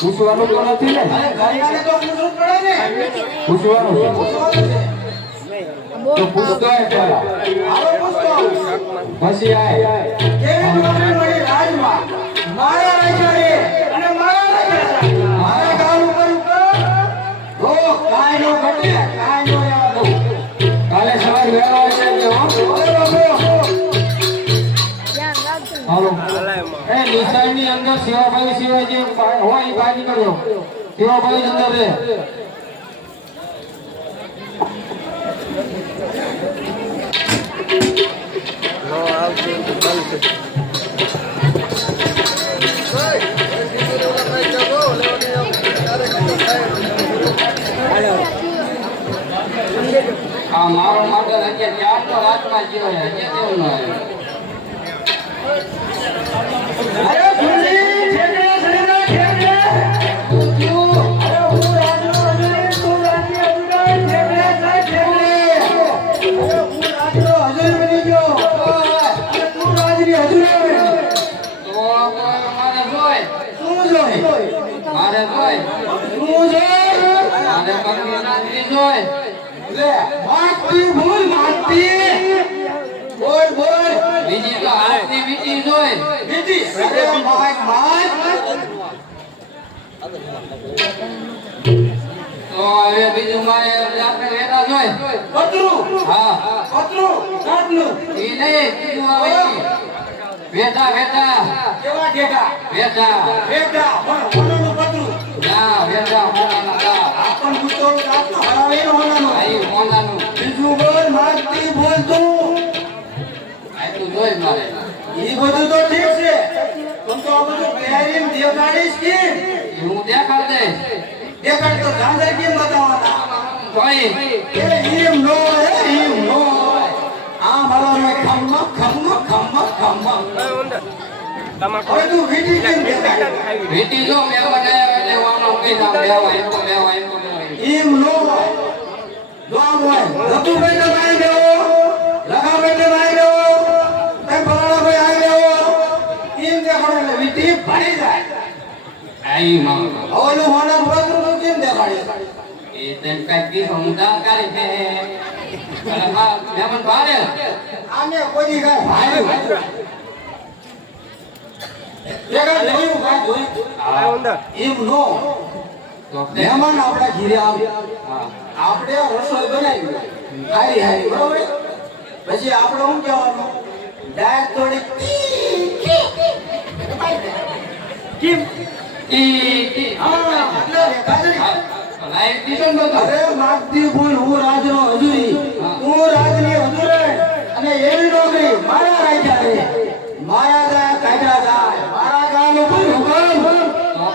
પૂછવાનું તો નથી ને ઘરે તો પૂછવું પડે ને પૂછવાનું છે તો પૂછતો હે પેલા હાલો પૂછતો પછી આય કેવી નોકરી મળી રાજમાં મારા રાજ્ય અને મારા રાજ્ય મારા ગામ ઉપર ઓ કાઈ નો ઘટે કાઈ નો રહેવા દઉં કાલે સવાર વહેલો હશે કે હાલો એ નિશાળની અંદર સેવાભાઈ સિવાય જે હોય એ બહાર નીકળ્યો સેવાભાઈ અંદર રે આ મારો માટે અત્યારે ચાર તો રાતમાં જીવો છે અત્યારે કેવું ન અરે સુરજી ઠેકડે સરીના ઠેકડે તું ક્યું અરે હું રાજનો હજુરી તું રાજની હજુરી ઠેકડે સાહેબ ઠેકડે અરે હું રાજનો હજુરી બની ગયો અરે તું રાજની હજુરી બની તો મારે જોઈ શું જોઈ મારે જોઈ શું જોઈ મારે પગની નાચરી જોઈ લે માગતી ભૂલ માગતી બોલ બોલ બીજી તો હાથની વીટી જોઈ બીજી અરે માગ માગ તો હવે બીજું મારે આપણે વેતા જોઈ પતરું હા પતરું કાટલું એ નહીં બીજું આવે વેતા વેતા કેવા ઠેકા વેતા ઠેકા પણ હોનાનું પતરું ના વેતા હોનાના કા આપણ ગુસ્સોનું રાતનો હરાવે ન હોનાનું આઈ હોનાનું બીજું બોલ માગતી બોલ તું આટલું જોઈ મારે ઈ બધું તો ઠીક છે તું તો આ બધું પહેરીને દેખાડીશ કે એ હું દેખાડ દઈશ દેખાડ તો ઝાંઝર કેમ બતાવવાના જોઈ એ ઈમ નો હે ઈમ નો આ મારો મે ખમ્મા ખમ્મા ખમ્મા ખમ્મા હવે તું વીટી કેમ દેખાડ વીટી જો મેં બનાવ્યા એટલે હું આમાં ઉભી થાઉં લેવા એમ તો લેવા એમ તો લેવા ઈમ નો જો આમ હોય રતુ બેટે ભાઈ દેવો લગા બેટે ભાઈ દેવો તે ફલાણા ભાઈ આવી દેવો ઈમ દેખાડે એટલે વીટી ભરી જાય આઈ માં ઓલું હોના પતરું તું કેમ દેખાડે એ તેમ કઈ કીધું હું જાણકારી છે અને માં મહેમાન ભારે આને કોઈ કાય ભાઈ દેખાડ જોયું કાય જોયું ઈમ નો તો મહેમાન આપણા ઘીરે આવે હા આપણે રસોઈ બનાવી હારી હારી બરોબર પછી આપણે શું કહેવાનું દાળ થોડી કેમ ઈ હા એટલે રેખાજી લાઈટ દીધો ને તો અરે માગતી બોલ હું રાજનો હજુરી તું રાજની હજુરે અને એવી નોકરી મારા રાખ્યા રે મારા જાય કાઢ્યા જાય મારા ગામ ઉપર હુકમ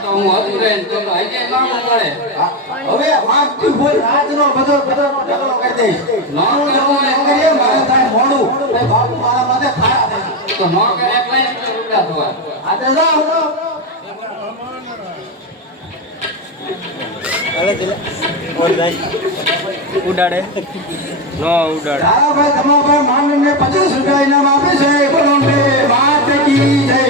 તો હું હતું રે તો હજે નામ પડે હવે માગતી બોલ રાજનો બધો બધો ઢગલો કરી દઈશ નાનું નવું કરીએ મારે થાય મોડું ભાઈ બાપુ મારા માથે ખાડા થાય તો નો કરે એટલે રૂડા થવા આજે જાઓ ઉડાડે નો ઉડાડે તારા ભાઈ તમારા ભાઈ માનને 50 રૂપિયા ઇનામ આપે છે બોલો ને વાત કી જય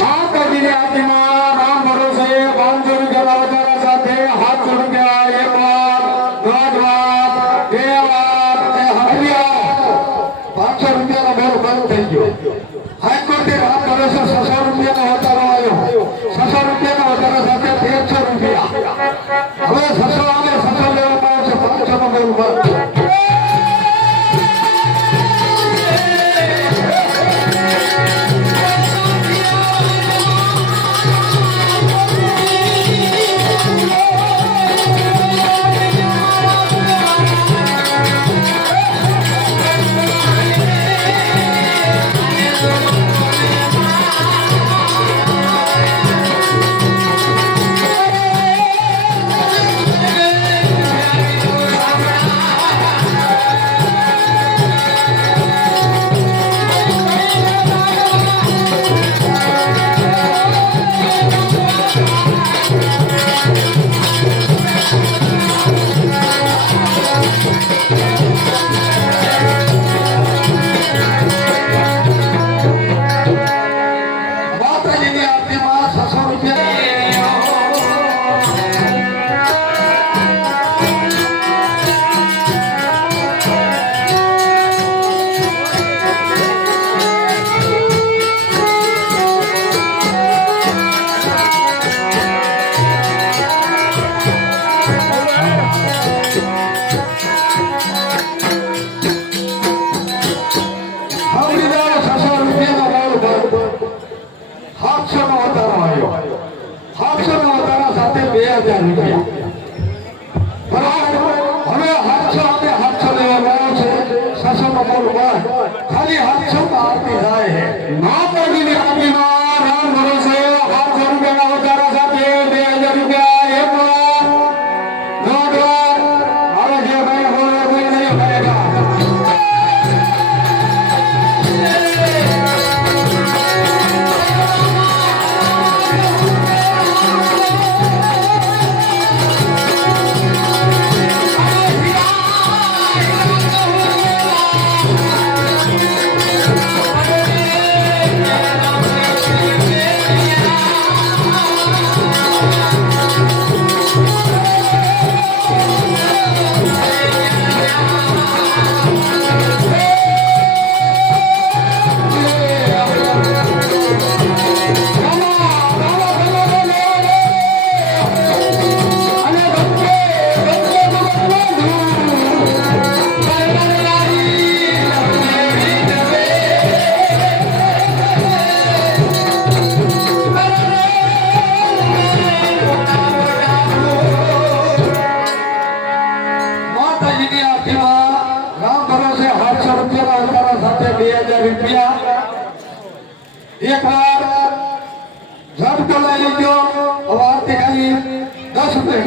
માતાજીની આરતીમાં રામ ભરોસે 500 રૂપિયા વધારા સાથે 700 રૂપિયા એક વાર, દોઢ વાર, બે વાર, હરિયા 500 રૂપિયાનો બોલ બંધ થઈ ગયો. હાઈકોર્ટે રામ ભરોસે 600 રૂપિયાનો વધારો આવ્યો. 600 રૂપિયાના વધારા સાથે 150 રૂપિયા. હવે 600 આવે 600 લેવામાં આવશે, 500 નો બોલ બંધ. માતાજીની આરતીમાં 600 રૂપિયા. સાંભળી જાઓ, 600 રૂપિયાનો બોલ બંધ. 700 નો વધારો આવ્યો. 700 નો વધારા સાથે 2000 રૂપિયા. બરાબર. હવે 700 અને 700 લેવાનો છે. 600 નો બોલ બંધ. ખાલી 700 માં આરતી થાય છે. માતાજીની આરતીમાં રામ ભરોસે 700 રૂપિયાના વધારા સાથે 2000 રૂપિયા એક વાર, દોઢ વાર. હવે જે ભાઈ હોય કોઈ નહીં કરેગા. માતાજીની આરતીમાં રામ ભરોસે 800 રૂપિયાના વધારા સાથે 2000 રૂપિયા. એક વાર ઝડપ લઈ લીધો. હવે આરતી ખાલી 10 રૂપિયા